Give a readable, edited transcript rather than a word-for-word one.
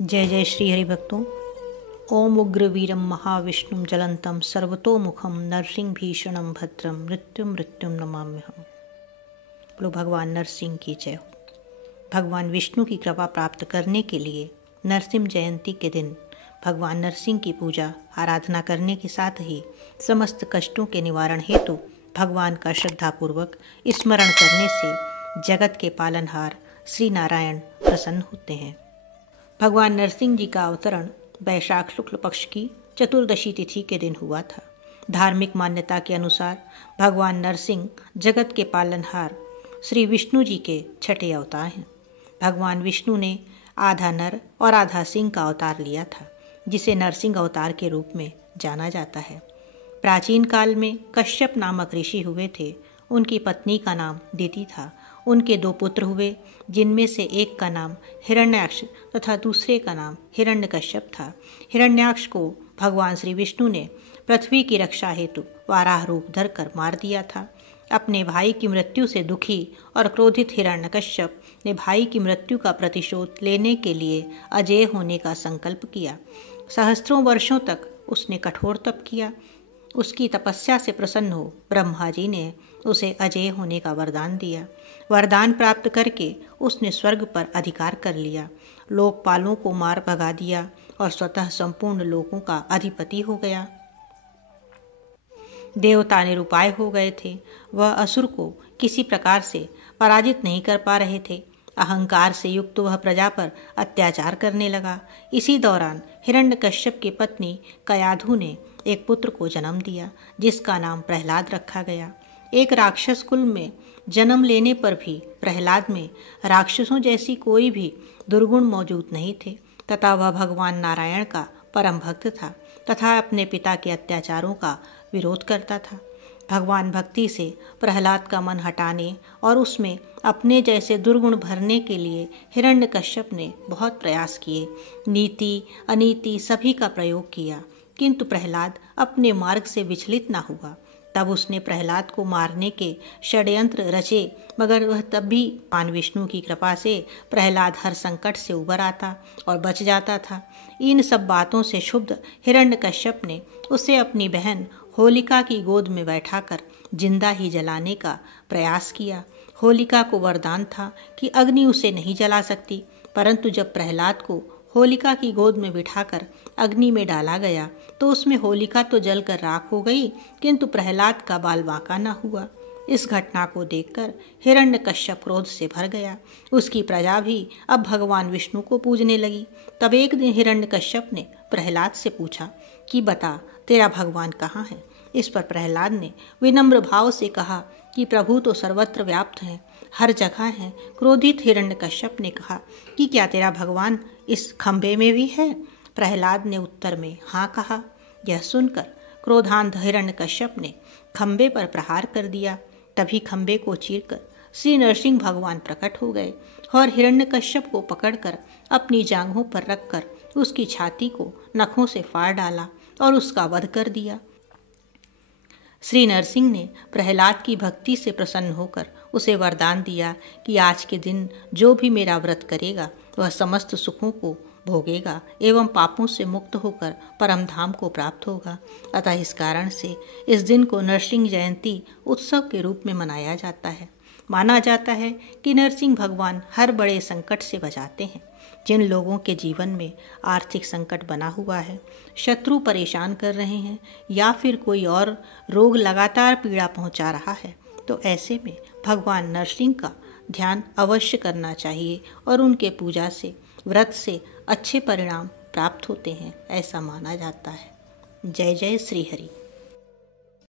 जय जय श्री हरि भक्तों। ओम उग्र वीरम महाविष्णुम जलंतम सर्वतोमुखम नरसिंह भीषणम भद्रम मृत्युम मृत्युम नमाम्यहम्। बोलो भगवान नरसिंह की जय हो। भगवान विष्णु की कृपा प्राप्त करने के लिए नरसिंह जयंती के दिन भगवान नरसिंह की पूजा आराधना करने के साथ ही समस्त कष्टों के निवारण हेतु भगवान का श्रद्धापूर्वक स्मरण करने से जगत के पालनहार श्री नारायण प्रसन्न होते हैं। भगवान नरसिंह जी का अवतरण वैशाख शुक्ल पक्ष की चतुर्दशी तिथि के दिन हुआ था। धार्मिक मान्यता के अनुसार भगवान नरसिंह जगत के पालनहार श्री विष्णु जी के छठे अवतार हैं। भगवान विष्णु ने आधा नर और आधा सिंह का अवतार लिया था, जिसे नरसिंह अवतार के रूप में जाना जाता है। प्राचीन काल में कश्यप नामक ऋषि हुए थे। उनकी पत्नी का नाम दिति था। उनके दो पुत्र हुए, जिनमें से एक का नाम हिरण्याक्ष तथा दूसरे का नाम हिरण्यकश्यप था। हिरण्याक्ष को भगवान श्री विष्णु ने पृथ्वी की रक्षा हेतु वाराह रूप धरकर मार दिया था। अपने भाई की मृत्यु से दुखी और क्रोधित हिरण्यकश्यप ने भाई की मृत्यु का प्रतिशोध लेने के लिए अजेय होने का संकल्प किया। सहस्त्रों वर्षों तक उसने कठोर तप किया। उसकी तपस्या से प्रसन्न हो ब्रह्मा जी ने उसे अजेय होने का वरदान दिया। वरदान प्राप्त करके उसने स्वर्ग पर अधिकार कर लिया, लोकपालों को मार भगा दिया और स्वतः संपूर्ण लोकों का अधिपति हो गया। देवता निरुपाय हो गए थे। वह असुर को किसी प्रकार से पराजित नहीं कर पा रहे थे। अहंकार से युक्त वह प्रजा पर अत्याचार करने लगा। इसी दौरान हिरण्यकश्यप की पत्नी कयाधु ने एक पुत्र को जन्म दिया, जिसका नाम प्रहलाद रखा गया। एक राक्षस कुल में जन्म लेने पर भी प्रहलाद में राक्षसों जैसी कोई भी दुर्गुण मौजूद नहीं थे तथा वह भगवान नारायण का परम भक्त था तथा अपने पिता के अत्याचारों का विरोध करता था। भगवान भक्ति से प्रहलाद का मन हटाने और उसमें अपने जैसे दुर्गुण भरने के लिए हिरण्यकश्यप ने बहुत प्रयास किए। नीति अनीति सभी का प्रयोग किया, किंतु प्रहलाद अपने मार्ग से विचलित न हुआ। तब उसने प्रहलाद को मारने के षड्यंत्र रचे, मगर वह तब भी भगवान विष्णु की कृपा से प्रहलाद हर संकट से उबर आता और बच जाता था। इन सब बातों से क्षुब्ध हिरण्यकश्यप ने उसे अपनी बहन होलिका की गोद में बैठाकर जिंदा ही जलाने का प्रयास किया। होलिका को वरदान था कि अग्नि उसे नहीं जला सकती, परंतु जब प्रहलाद को होलिका की गोद में बिठाकर अग्नि में डाला गया तो उसमें होलिका तो जलकर राख हो गई, किंतु प्रहलाद का बाल बांका न हुआ। इस घटना को देखकर हिरण्यकश्यप क्रोध से भर गया। उसकी प्रजा भी अब भगवान विष्णु को पूजने लगी। तब एक दिन हिरण्यकश्यप ने प्रहलाद से पूछा कि बता, तेरा भगवान कहाँ है? इस पर प्रहलाद ने विनम्र भाव से कहा कि प्रभु तो सर्वत्र व्याप्त हैं, हर जगह हैं। क्रोधित हिरण्यकश्यप ने कहा कि क्या तेरा भगवान इस खंभे में भी है? प्रहलाद ने उत्तर में हाँ कहा। यह सुनकर क्रोधांध हिरण्यकश्यप ने खंभे पर प्रहार कर दिया। तभी खंभे को चीरकर श्री नरसिंह भगवान प्रकट हो गए और हिरण्यकश्यप को पकड़कर अपनी जांघों पर रखकर उसकी छाती को नखों से फाड़ डाला और उसका वध कर दिया। श्री नरसिंह ने प्रहलाद की भक्ति से प्रसन्न होकर उसे वरदान दिया कि आज के दिन जो भी मेरा व्रत करेगा वह समस्त सुखों को भोगेगा एवं पापों से मुक्त होकर परम धाम को प्राप्त होगा। अतः इस कारण से इस दिन को नरसिंह जयंती उत्सव के रूप में मनाया जाता है। माना जाता है कि नरसिंह भगवान हर बड़े संकट से बचाते हैं। जिन लोगों के जीवन में आर्थिक संकट बना हुआ है, शत्रु परेशान कर रहे हैं या फिर कोई और रोग लगातार पीड़ा पहुंचा रहा है, तो ऐसे में भगवान नरसिंह का ध्यान अवश्य करना चाहिए और उनके पूजा से व्रत से अच्छे परिणाम प्राप्त होते हैं, ऐसा माना जाता है। जय जय श्री हरि।